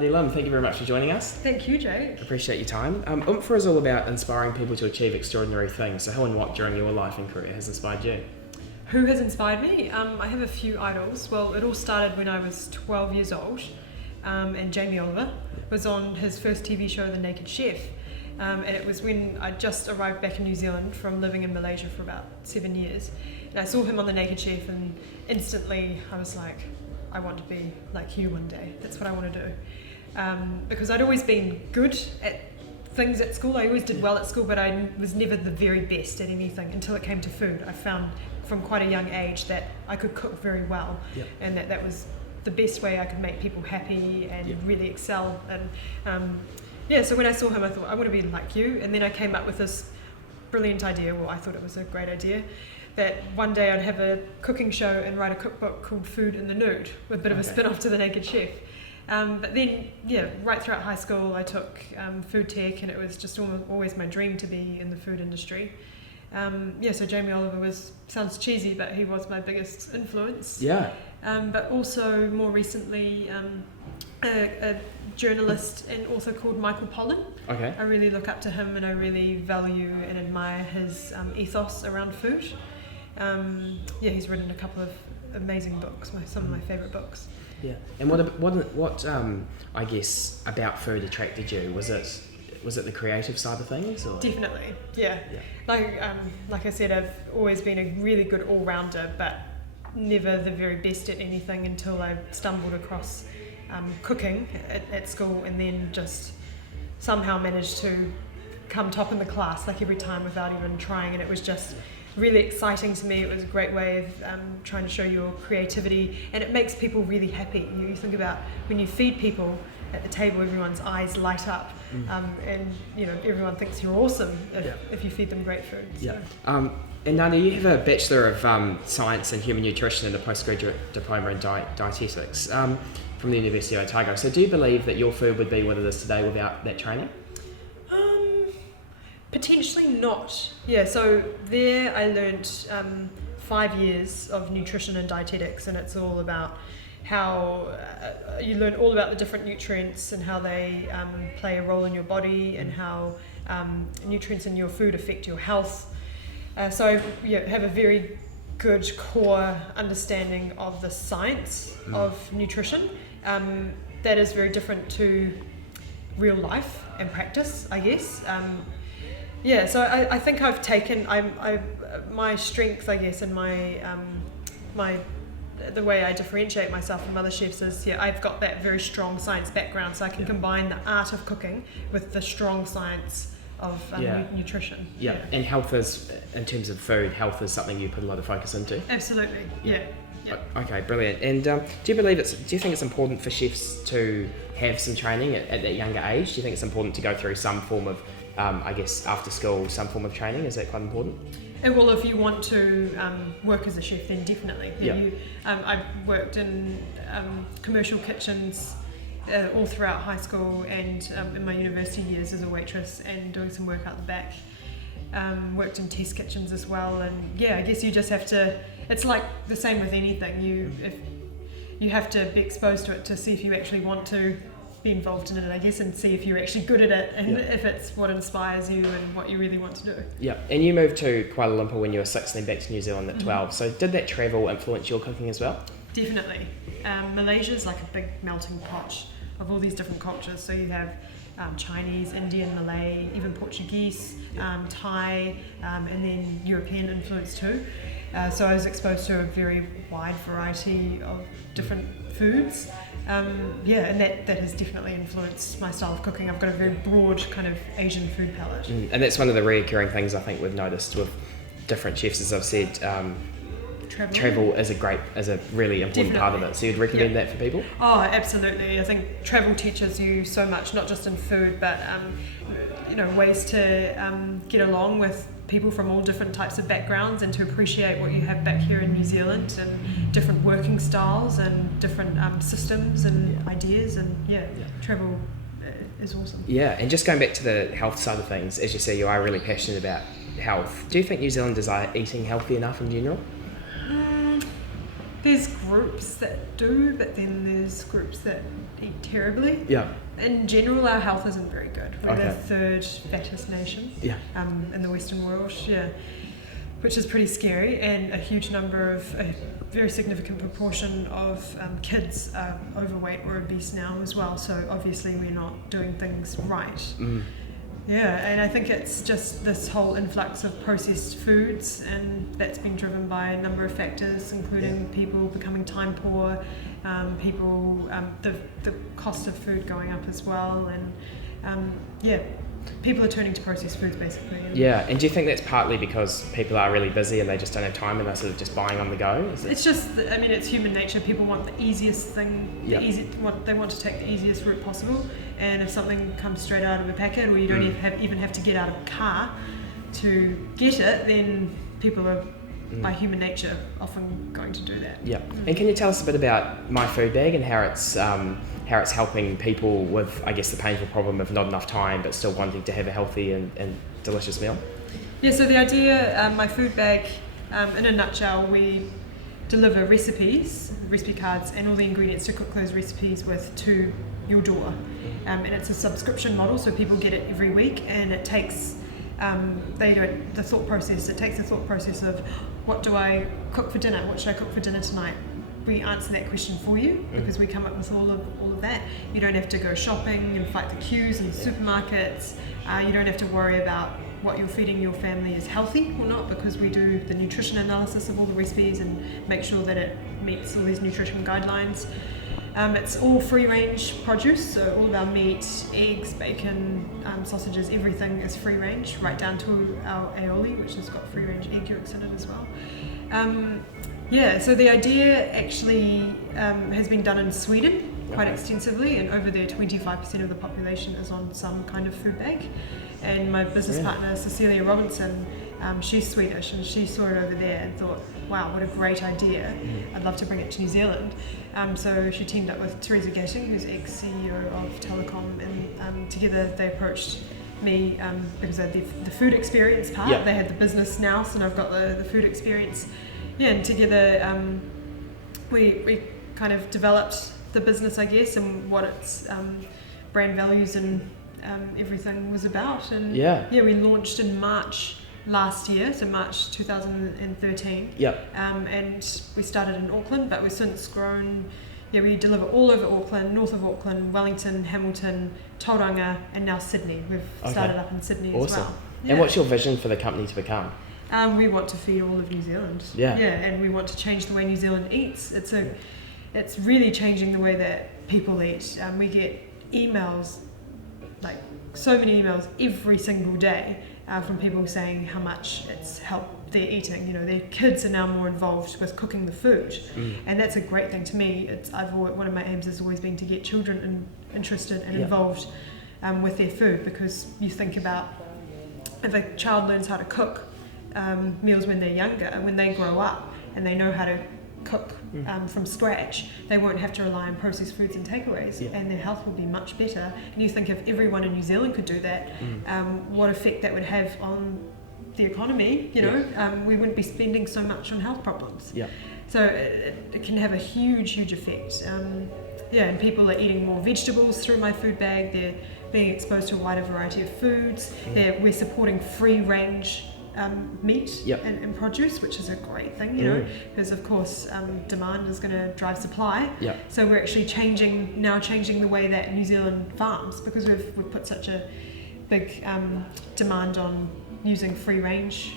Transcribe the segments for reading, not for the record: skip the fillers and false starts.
Nadia Lim, thank you very much for joining us. Thank you, Jake. Appreciate your time. Oompher is all about inspiring people to achieve extraordinary things. So who and what during your life and career has inspired you? Who has inspired me? I have a few idols. Well, it all started when I was 12 years old, and Jamie Oliver was on his first TV show, The Naked Chef. And it was when I just arrived back in New Zealand from living in Malaysia for about 7 years. And I saw him on The Naked Chef, and instantly I was like, I want to be like you one day. That's what I want to do. Because I'd always been good at things at school. I always did well at school, but I was never the very best at anything until it came to food. I found from quite a young age that I could cook very well, and that was the best way I could make people happy and really excel. And so when I saw him, I thought, I want to be like you. And then I came up with this brilliant idea, well, I thought it was a great idea, that one day I'd have a cooking show and write a cookbook called Food in the Nude, with a bit of a spin-off to The Naked Chef. But then, right throughout high school, I took food tech, and it was just always my dream to be in the food industry. So Jamie Oliver sounds cheesy, but he was my biggest influence. Yeah. But also more recently, a journalist and author called Michael Pollan. Okay. I really look up to him, and I really value and admire his ethos around food. He's written a couple of amazing books, some of my favourite books. Yeah. And what I guess about food attracted you? Was it the creative side of things? Or? Definitely, yeah. Like I said, I've always been a really good all-rounder, but never the very best at anything until I stumbled across cooking at school, and then just somehow managed to come top in the class like every time without even trying, and it was just really exciting to me. It was a great way of trying to show your creativity, and it makes people really happy. You think about when you feed people at the table, everyone's eyes light up, and everyone thinks you're awesome if you feed them great food. So. And Nadia, you have a Bachelor of Science in Human Nutrition and a postgraduate diploma in dietetics from the University of Otago. So do you believe that your food would be what it is today without that training? Potentially not. Yeah, so there I learned 5 years of nutrition and dietetics, and it's all about how you learn all about the different nutrients and how they play a role in your body, and how nutrients in your food affect your health. So I have a very good core understanding of the science of nutrition. That is very different to real life and practice, I guess. So I think I've taken my strength, I guess, and the way I differentiate myself from other chefs is I've got that very strong science background, so I can combine the art of cooking with the strong science of nutrition. And health is, in terms of food, health is something you put a lot of focus into. Absolutely. Yeah. Okay, brilliant. And do you think it's important for chefs to have some training at that younger age? Do you think it's important to go through some form of after school, some form of training? Is that quite important? Well, if you want to work as a chef, then definitely. I've worked in commercial kitchens all throughout high school, and in my university years as a waitress and doing some work out the back. Worked in test kitchens as well, and I guess you just have to. It's like the same with anything. You have to be exposed to it to see if you actually want to be involved in it, I guess, and see if you're actually good at it, and if it's what inspires you and what you really want to do. Yeah, and you moved to Kuala Lumpur when you were 16, back to New Zealand at 12. So did that travel influence your cooking as well? Definitely. Malaysia is like a big melting pot of all these different cultures. So you have Chinese, Indian, Malay, even Portuguese, Thai, and then European influence too. So I was exposed to a very wide variety of different foods. And that has definitely influenced my style of cooking. I've got a very broad kind of Asian food palette. And that's one of the recurring things I think we've noticed with different chefs, as I've said. Travel is a really important part of it. So you'd recommend that for people? Oh, absolutely. I think travel teaches you so much, not just in food, but ways to get along with people from all different types of backgrounds, and to appreciate what you have back here in New Zealand, and different working styles and different systems and ideas, and travel is awesome. Yeah, and just going back to the health side of things, as you say, you are really passionate about health. Do you think New Zealanders are eating healthy enough in general? There's groups that do, but then there's groups that eat terribly. Yeah. In general, our health isn't very good. We're Okay. the third fattest nation in the Western world, which is pretty scary, and a very significant proportion of kids are overweight or obese now as well, so obviously we're not doing things right. Yeah, and I think it's just this whole influx of processed foods, and that's been driven by a number of factors, including people becoming time poor, the cost of food going up as well, and people are turning to processed foods basically. And do you think that's partly because people are really busy and they just don't have time and they're sort of just buying on the go? It's just, it's human nature. People want the easiest thing, they want to take the easiest route possible, and if something comes straight out of a packet, or you don't even have to get out of a car to get it, then people are, by human nature, often going to do that. Yeah. And can you tell us a bit about My Food Bag and how it's helping people with, I guess, the painful problem of not enough time but still wanting to have a healthy and delicious meal? Yeah, so the idea, My Food Bag, in a nutshell, we deliver recipe cards and all the ingredients to cook those recipes with to your door. And it's a subscription model, so people get it every week, and it takes the thought process of what do I cook for dinner, what should I cook for dinner tonight. We answer that question for you because we come up with all of that. You don't have to go shopping and fight the queues in the supermarkets. You don't have to worry about what you're feeding your family is healthy or not, because we do the nutrition analysis of all the recipes and make sure that it meets all these nutrition guidelines. It's all free range produce, so all of our meat, eggs, bacon, sausages, everything is free range, right down to our aioli, which has got free range egg yolks in it as well. So the idea actually has been done in Sweden quite extensively, and over there 25% of the population is on some kind of food bag. And my business partner, Cecilia Robinson, she's Swedish, and she saw it over there and thought, wow, what a great idea. I'd love to bring it to New Zealand. So she teamed up with Teresa Gatting, who's ex-CEO of Telecom, and together they approached me because I had the food experience part. They had the business now, and I've got the food experience. And together we kind of developed the business, I guess, and what its brand values and everything was about. And we launched in March last year, so March 2013. And we started in Auckland, but we've since grown. We deliver all over Auckland, north of Auckland, Wellington, Hamilton, Tauranga, and now Sydney. We've started up in Sydney as well. And what's your vision for the company to become? We want to feed all of New Zealand. And we want to change the way New Zealand eats. It's really changing the way that people eat. We get emails, like so many emails every single day from people saying how much it's helped their eating. Their kids are now more involved with cooking the food, and that's a great thing to me. One of my aims has always been to get children interested and involved with their food, because you think about if a child learns how to cook meals when they're younger, and when they grow up and they know how to cook from scratch, they won't have to rely on processed foods and takeaways, and their health will be much better. And you think if everyone in New Zealand could do that, what effect that would have on the economy, we wouldn't be spending so much on health problems. So it can have a huge effect. And people are eating more vegetables through My Food Bag. They're being exposed to a wider variety of foods. We're supporting free range meat and produce, which is a great thing, because of course demand is going to drive supply. So we're actually changing the way that New Zealand farms, because we've put such a big demand on using free range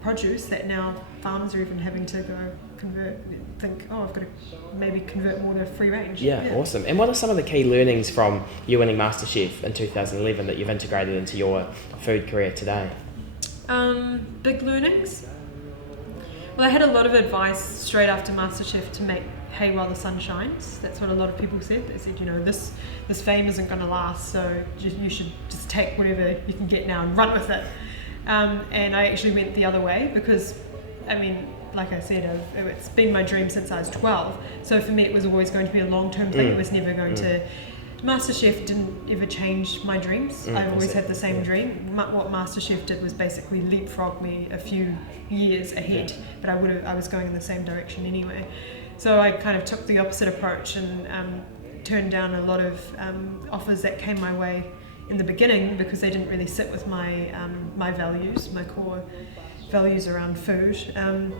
produce, that now farmers are even having to go think, I've got to maybe convert more to free range. Awesome. And what are some of the key learnings from you winning Masterchef in 2011 that you've integrated into your food career today? Big learnings? Well, I had a lot of advice straight after Masterchef to make hay while the sun shines. That's what a lot of people said. They said, this fame isn't going to last, so you should just take whatever you can get now and run with it. And I actually went the other way, because, like I said, it's been my dream since I was 12. So for me, it was always going to be a long-term thing. It was never going to... Masterchef didn't ever change my dreams. I've always had the same dream. What Masterchef did was basically leapfrog me a few years ahead, but I was going in the same direction anyway. So I kind of took the opposite approach and turned down a lot of offers that came my way in the beginning because they didn't really sit with my values, my core values around food. And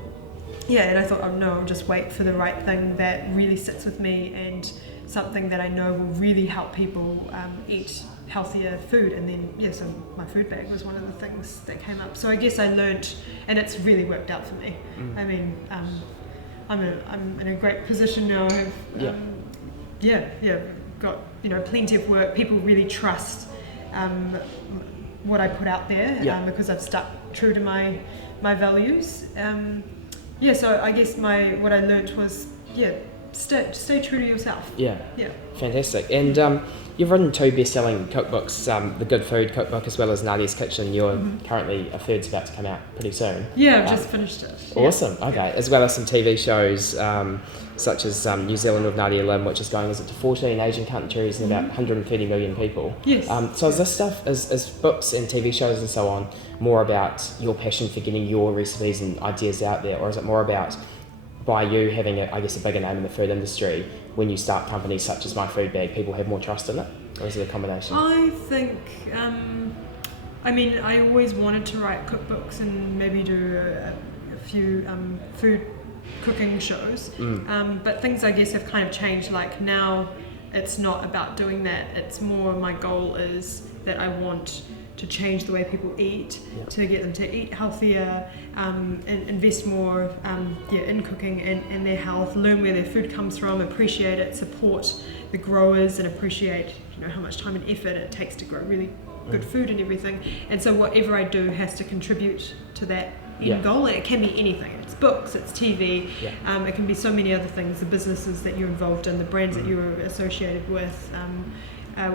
I thought, oh no, I'll just wait for the right thing that really sits with me and something that I know will really help people eat healthier food. And then so my food bag was one of the things that came up. So I guess I learnt, and it's really worked out for me. I mean, I'm in a great position now. I have got plenty of work. People really trust what I put out there because I've stuck true to my values. So I guess what I learnt was stay true to yourself. Yeah. Fantastic. And you've written 2 best-selling cookbooks, the Good Food cookbook as well as Nadia's Kitchen. You're currently, a third's about to come out pretty soon. Yeah, I've just finished it. Awesome. Okay. As well as some TV shows such as New Zealand with Nadia Lim, which is going to 14 Asian countries and about 130 million people. Yes. So is this stuff, is books and TV shows and so on, more about your passion for getting your recipes and ideas out there, or is it more about by you having a bigger name in the food industry, when you start companies such as My Food Bag, people have more trust in it? Or is it a combination? I think, I always wanted to write cookbooks and maybe do a few food cooking shows, but things I guess have kind of changed. Like now it's not about doing that, it's more my goal is that I want to change the way people eat, to get them to eat healthier, and invest more in cooking and their health, learn where their food comes from, appreciate it, support the growers and appreciate how much time and effort it takes to grow really good food and everything. And so whatever I do has to contribute to that end goal, and it can be anything. It's books, it's TV, it can be so many other things, the businesses that you're involved in, the brands that you're associated with,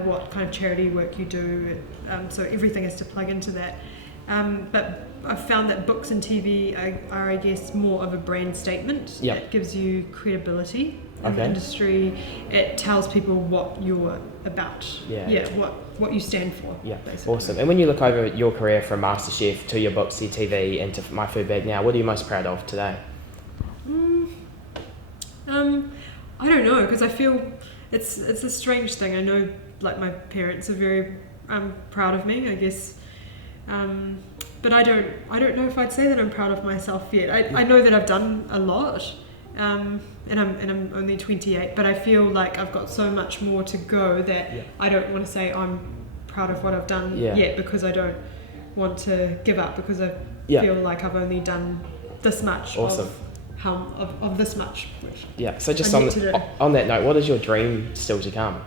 what kind of charity work you do, so everything has to plug into that. But I've found that books and TV are I guess, more of a brand statement. It gives you credibility in the industry. It tells people what you're about, what you stand for. Basically. Awesome. And when you look over your career from Masterchef to your books, to your TV, and to My Food Bag now, what are you most proud of today? I don't know, because I feel it's a strange thing. I know, like, my parents are very proud of me, I guess, but I don't know if I'd say that I'm proud of myself yet. I know that I've done a lot, and I'm only 28, but I feel like I've got so much more to go that I don't want to say I'm proud of what I've done yet, because I don't want to give up, because I feel like I've only done this much of this much. So just on that note, what is your dream still to come?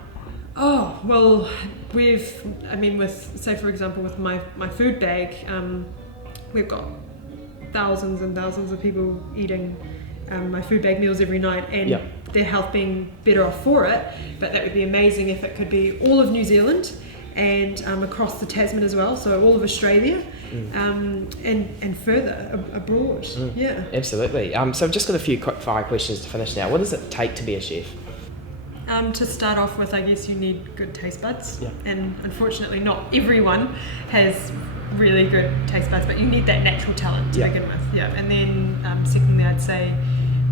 Oh, well, say for example with my food bag, we've got thousands and thousands of people eating my food bag meals every night, and their health being better off for it. But that would be amazing if it could be all of New Zealand and across the Tasman as well, so all of Australia, and further abroad. Absolutely. So I've just got a few quick fire questions to finish now. What does it take to be a chef? To start off with, I guess you need good taste buds, and unfortunately not everyone has really good taste buds, but you need that natural talent to begin with. And then secondly, I'd say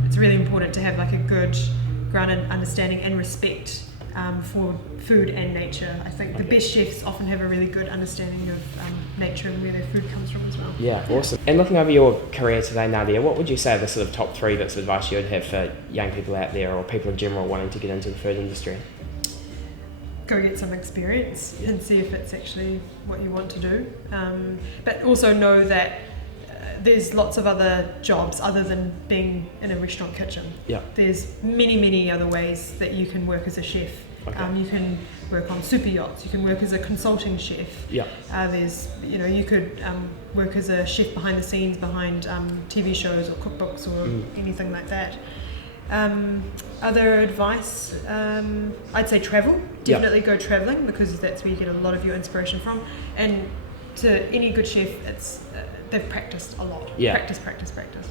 it's really important to have like a good grounded understanding and respect for food and nature. I think the best chefs often have a really good understanding of nature and where their food comes from as well. Awesome. And looking over your career today, Nadia, what would you say are the sort of top 3 bits of advice you would have for young people out there, or people in general wanting to get into the food industry? Go get some experience and see if it's actually what you want to do. But also know that there's lots of other jobs other than being in a restaurant kitchen. There's many other ways that you can work as a chef. You can work on super yachts, you can work as a consulting chef. There's, you could work as a chef behind the scenes, behind TV shows or cookbooks or anything like that. Other advice, I'd say travel. Definitely go traveling, because that's where you get a lot of your inspiration from. And to any good chef, it's they've practiced a lot. Practice.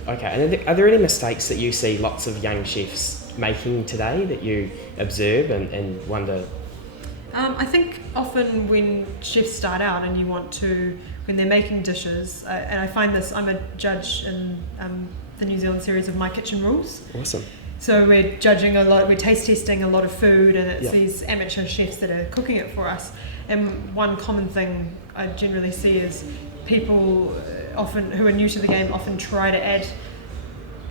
Okay, and are there any mistakes that you see lots of young chefs making today that you observe and wonder? I think often when chefs start out and when they're making dishes, and I find this, I'm a judge in the New Zealand series of My Kitchen Rules. Awesome. So we're judging a lot, we're taste testing a lot of food, and it's Yep. these amateur chefs that are cooking it for us. And one common thing I generally see is people often who are new to the game often try to add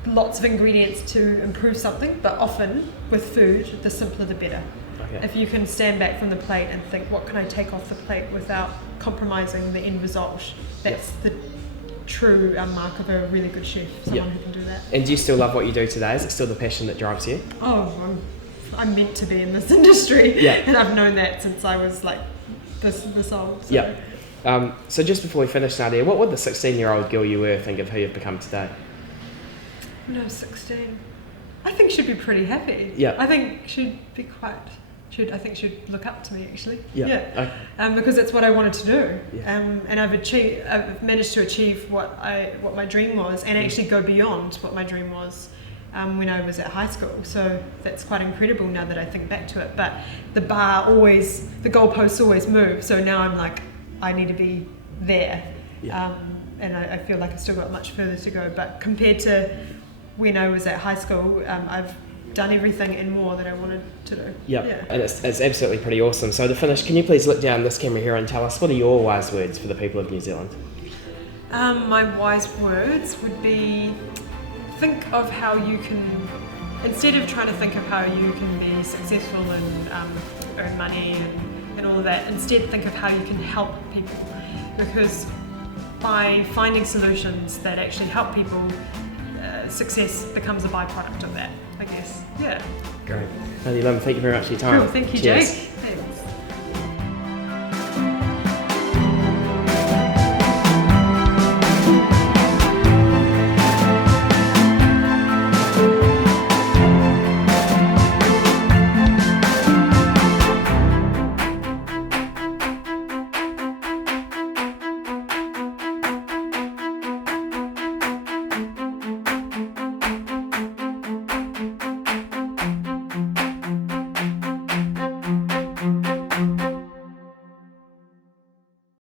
lots of ingredients to improve something, but often with food, the simpler the better. Okay. If you can stand back from the plate and think, what can I take off the plate without compromising the end result, that's the true mark of a really good chef, someone who can do that. And do you still love what you do today? Is it still the passion that drives you? Oh, I'm meant to be in this industry, Yeah. and I've known that since I was like this old. So. Yeah. So just before we finish, Nadia, what would the 16-year-old girl you were think of who you've become today? When I was 16, I think she'd be pretty happy. Yeah. I think she'd be quite. I think she'd look up to me actually. Yeah. Because that's what I wanted to do. Yeah. And I've managed to achieve what my dream was, and actually go beyond what my dream was. When I was at high school, so that's quite incredible now that I think back to it. But the goalposts always move. So now I'm like, I need to be there, and I feel like I've still got much further to go. But compared to when I was at high school, I've done everything and more that I wanted to do. Yeah, and it's absolutely pretty awesome. So to finish, can you please look down this camera here and tell us what are your wise words for the people of New Zealand? My wise words would be, think of how you can, instead of trying to think of how you can be successful and earn money and all of that, instead think of how you can help people. Because by finding solutions that actually help people, success becomes a byproduct of that, I guess. Yeah. Great. Nadia Lim, thank you very much for your time. Cool, thank you, Cheers. Jake.